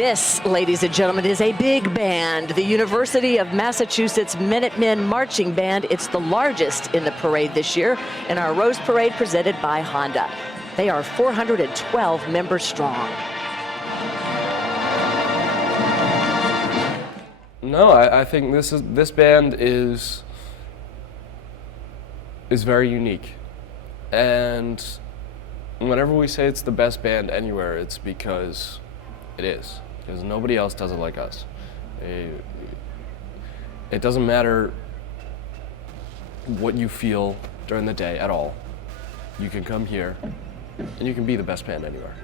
This, ladies and gentlemen, is a big band, the University of Massachusetts Minutemen Marching Band. It's the largest in the parade this year in our Rose Parade presented by Honda. They are 412 members strong. No, I think this band is very unique, and whenever we say it's the best band anywhere, it's because it is, because nobody else does it like us. It doesn't matter what you feel during the day at all. You can come here and you can be the best band anywhere,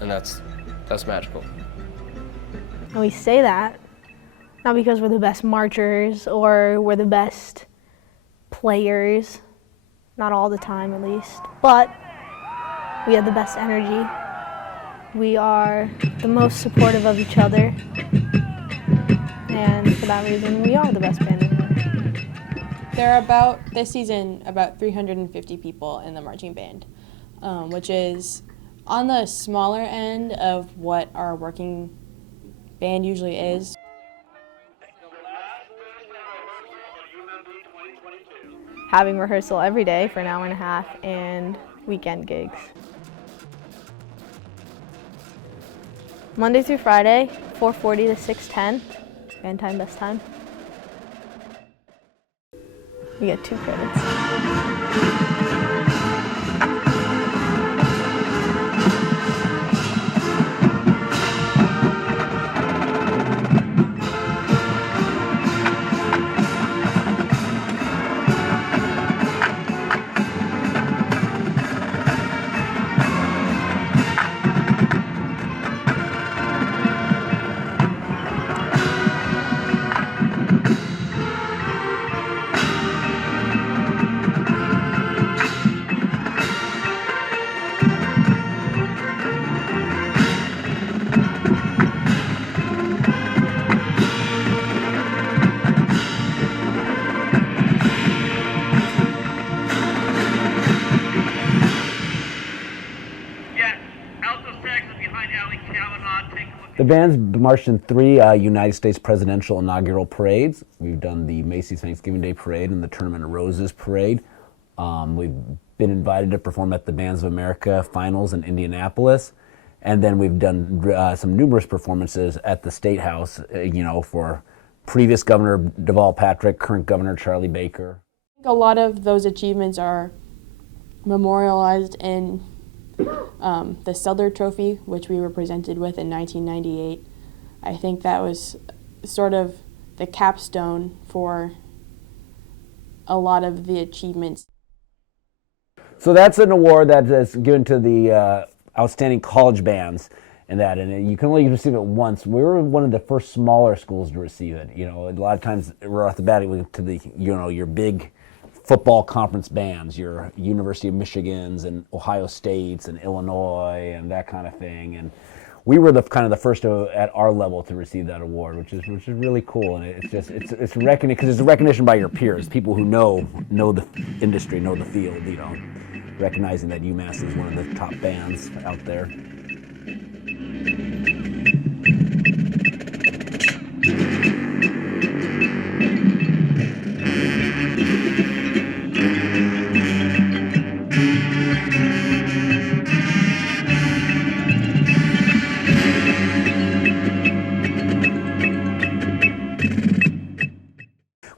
and that's magical. And we say that not because we're the best marchers or we're the best players, not all the time at least, but we have the best energy. We are the most supportive of each other, and for that reason, we are the best band anywhere. There are this season, about 350 people in the marching band, which is on the smaller end of what our working band usually is. Having rehearsal every day for an hour and a half and weekend gigs. Monday through Friday, 4:40 to 6:10, band time, best time. We get 2 credits. The band's marched in 3 United States presidential inaugural parades. We've done the Macy's Thanksgiving Day Parade and the Tournament of Roses Parade. We've been invited to perform at the Bands of America Finals in Indianapolis. And then we've done some numerous performances at the State House, for previous Governor Deval Patrick, current Governor Charlie Baker. A lot of those achievements are memorialized in the Selder Trophy, which we were presented with in 1998. I think that was sort of the capstone for a lot of the achievements. So that's an award that is given to the outstanding college bands, and you can only receive it once. We were one of the first smaller schools to receive it. A lot of times we're off the bat to the your big football conference bands, your University of Michigans and Ohio States and Illinois and that kind of thing. And we were the first at our level to receive that award, which is really cool. And it's recognition, because it's a recognition by your peers, people who know the industry, know the field, recognizing that UMass is one of the top bands out there.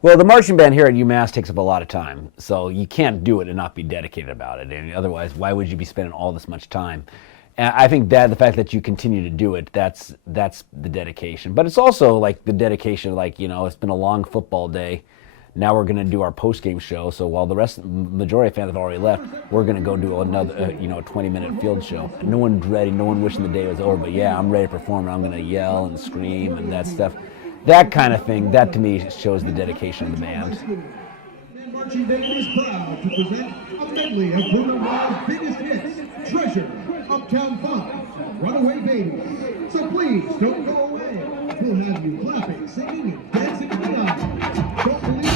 Well, the marching band here at UMass takes up a lot of time, so you can't do it and not be dedicated about it. And otherwise, why would you be spending all this much time? And I think that the fact that you continue to do it, that's the dedication. But it's also like the dedication, it's been a long football day. Now we're going to do our post-game show. So while the majority of fans have already left, we're going to go do another, 20-minute field show. No one's ready. No one wishing the day was over. But yeah, I'm ready to perform. And I'm going to yell and scream and that stuff. That kind of thing, that to me shows the dedication of the band. Marching Band is proud to present a medley of Bruno Mars' biggest hits, Treasure, Uptown Funk, Runaway Baby. So please, don't go away. We'll have you clapping, singing, and dancing in the aisle. Don't believe it.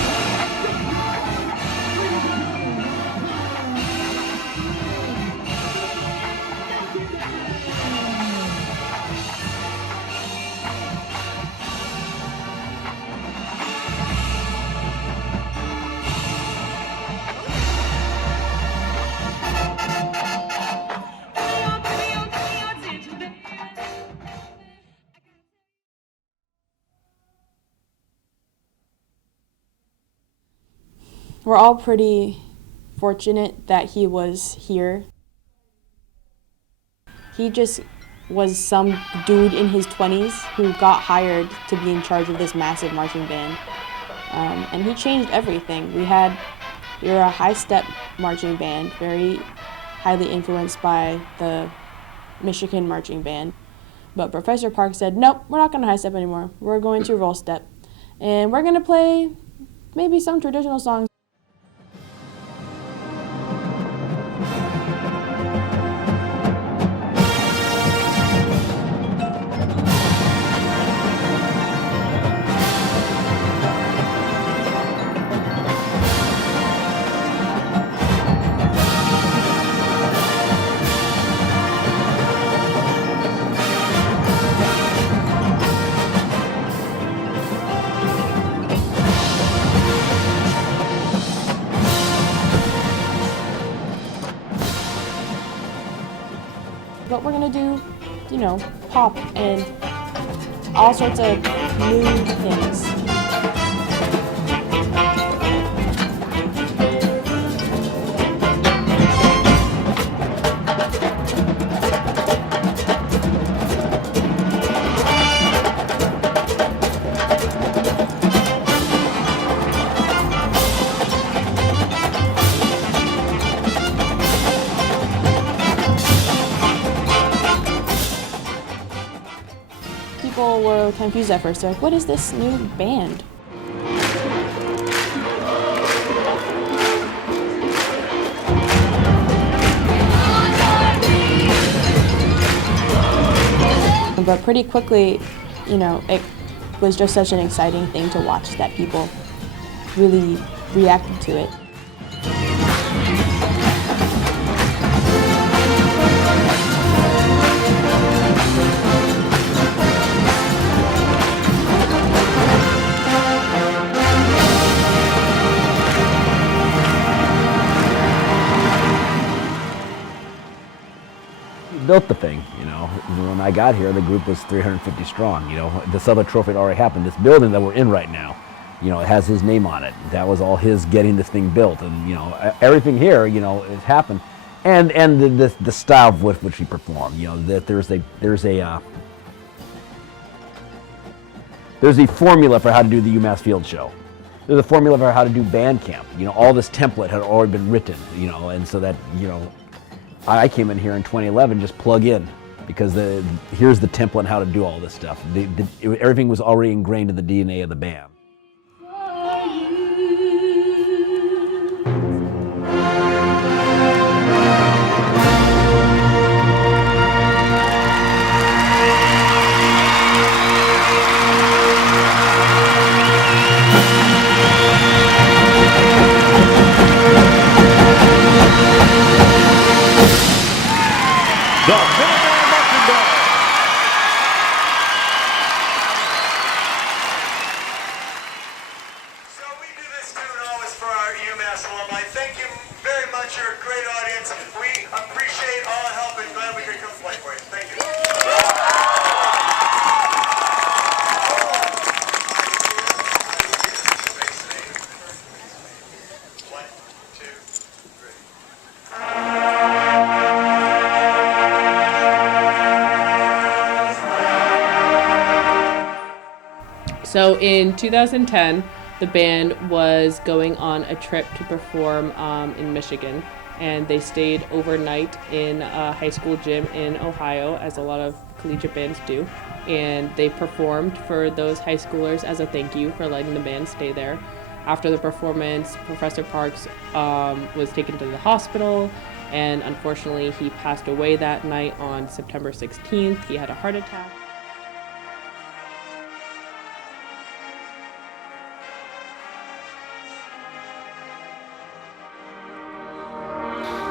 We're all pretty fortunate that he was here. He just was some dude in his 20s who got hired to be in charge of this massive marching band. And he changed everything. We were a high-step marching band, very highly influenced by the Michigan marching band. But Professor Park said, nope, we're not going to high-step anymore. We're going to roll-step. And we're going to play maybe some traditional songs. But we're gonna do, pop and all sorts of new things. People were confused at first. They're like, what is this new band? But pretty quickly, it was just such an exciting thing to watch that people really reacted to it. Built the thing, when I got here, the group was 350 strong. The Southern Trophy had already happened. This building that we're in right now, it has his name on it. That was all his getting this thing built, and everything here, has happened, and the style with which he performed. That there's a formula for how to do the UMass Field Show. There's a formula for how to do band camp. All this template had already been written, and so that I came in here in 2011, just plug in, because here's the template on how to do all this stuff. Everything was already ingrained in the DNA of the band. The Minuteman Marching Band. So we do this tune always for our UMass alumni. Thank you very much. You're a great audience. We appreciate all the help and glad we could come play for you. Thank you. One, two, three. So in 2010, the band was going on a trip to perform in Michigan, and they stayed overnight in a high school gym in Ohio, as a lot of collegiate bands do. And they performed for those high schoolers as a thank you for letting the band stay there. After the performance, Professor Parks was taken to the hospital, and unfortunately he passed away that night on September 16th. He had a heart attack.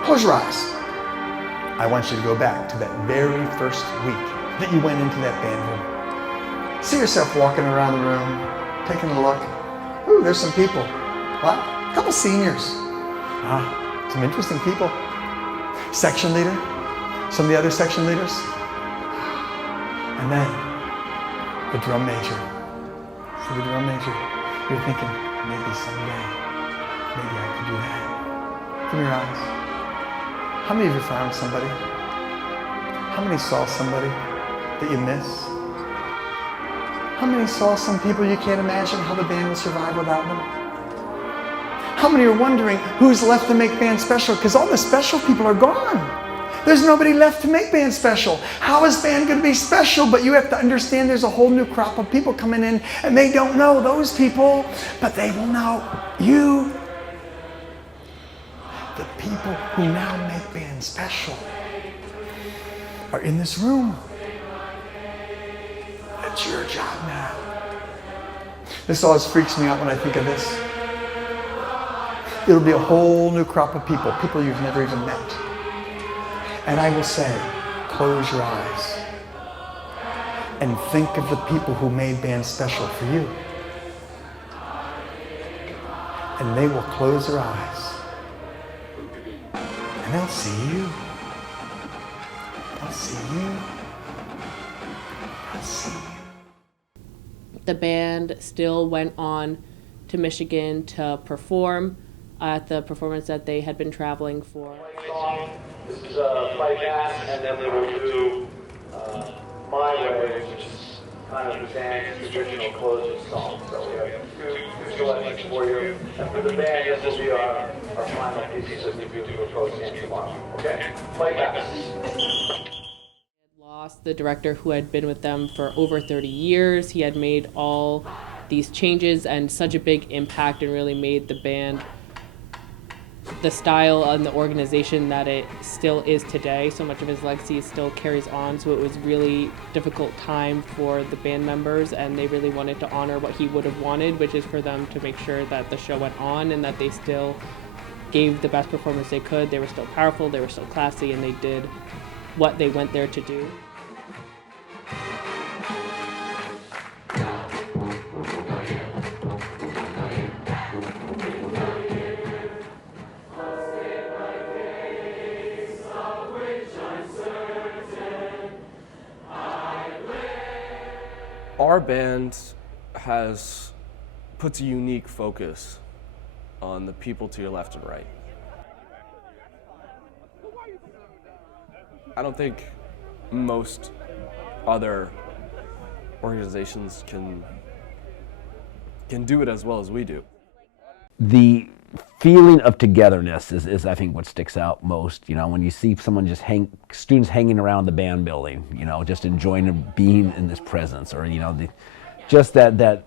Close your eyes. I want you to go back to that very first week that you went into that band room. See yourself walking around the room, taking a look. Ooh, there's some people. Wow, a couple seniors. Some interesting people. Section leader, some of the other section leaders. And then the drum major. See the drum major? You're thinking, maybe someday maybe I could do that. Open your eyes. How many of you found somebody? How many saw somebody that you miss? How many saw some people you can't imagine how the band will survive without them? How many are wondering who's left to make band special? Because all the special people are gone. There's nobody left to make band special. How is band going to be special? But you have to understand there's a whole new crop of people coming in, and they don't know those people, but they will know you. The people who now make band special are in this room. That's your job now. This always freaks me out when I think of this. It'll be a whole new crop of people, people you've never even met. And I will say, close your eyes and think of the people who made band special for you. And they will close their eyes and they'll see you. They'll see you. They'll see you. The band still went on to Michigan to perform at the performance that they had been traveling for. This is Fight Back, and then we will do My Way, which is kind of the band's traditional closing song. So we have two selections for you. And for the band, this will be our final pieces as we do a post-game tomorrow. Okay? Fight Back. Lost the director who had been with them for over 30 years. He had made all these changes and such a big impact and really made the band the style and the organization that it still is today. So much of his legacy still carries on, so it was really difficult time for the band members, and they really wanted to honor what he would have wanted, which is for them to make sure that the show went on and that they still gave the best performance they could. They were still powerful, they were still classy, and they did what they went there to do. Our band puts a unique focus on the people to your left and right. I don't think most other organizations can do it as well as we do. The feeling of togetherness is I think what sticks out most. You know, when you see someone just students hanging around the band building, you know, just enjoying being in this presence, or you know, just that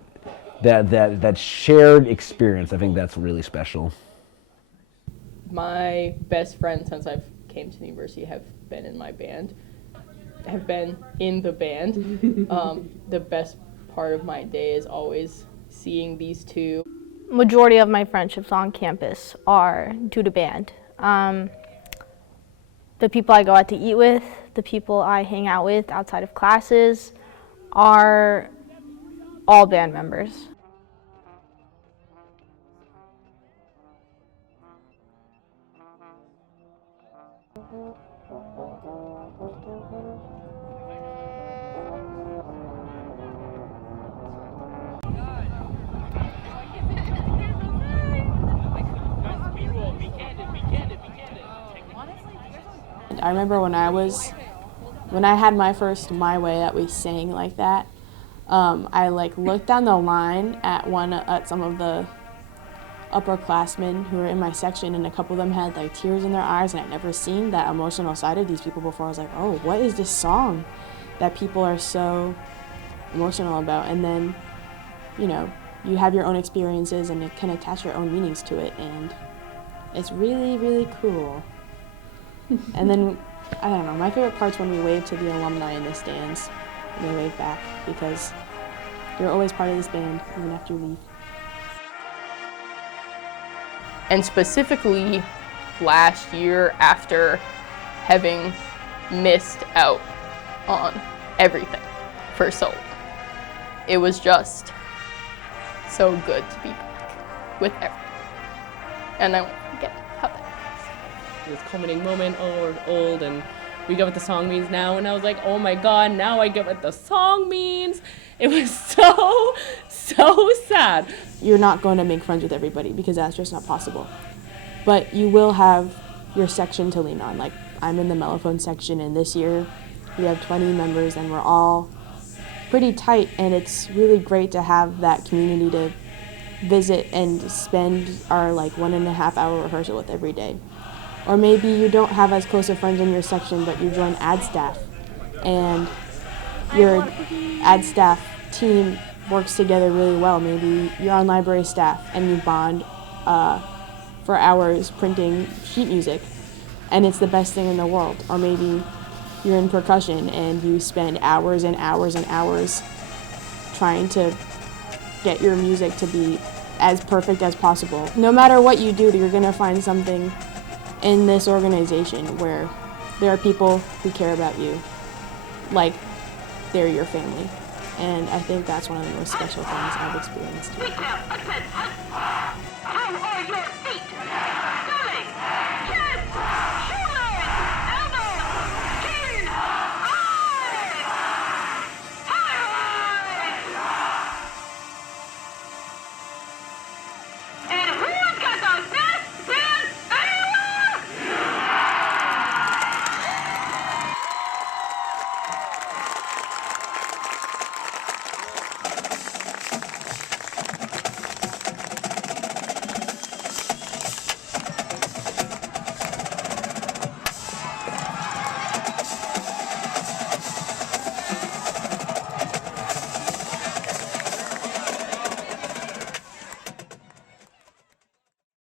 shared experience. I think that's really special. My best friends since I've came to the university have been in my band, have been in the band. The best part of my day is always seeing these two. Majority of my friendships on campus are due to band. The people I go out to eat with, the people I hang out with outside of classes are all band members. I remember when I had my first My Way that we sang like that, I looked down the line at some of the upperclassmen who were in my section, and a couple of them had tears in their eyes, and I'd never seen that emotional side of these people before. I was like, oh, what is this song that people are so emotional about? And then, you know, you have your own experiences and you can attach your own meanings to it, and it's really, really cool. And then, I don't know, my favorite part's when we wave to the alumni in the stands, and they wave back, because you're always part of this band, even after you leave. And specifically last year, after having missed out on everything for so long, it was just so good to be back with everything. And I won't forget how that was. This culminating moment, old, and we get what the song means now. And I was like, oh my God, now I get what the song means. It was so sad. You're not going to make friends with everybody because that's just not possible. But you will have your section to lean on. Like, I'm in the mellophone section, and this year we have 20 members, and we're all pretty tight, and it's really great to have that community to visit and spend our 1.5 hour rehearsal with every day. Or maybe you don't have as close of friends in your section, but you join ad staff, and your ad staff team works together really well. Maybe you're on library staff and you bond for hours printing sheet music, and it's the best thing in the world. Or maybe you're in percussion and you spend hours and hours and hours trying to get your music to be as perfect as possible. No matter what you do, you're going to find something in this organization where there are people who care about you like they're your family. And I think that's one of the most special things I've experienced.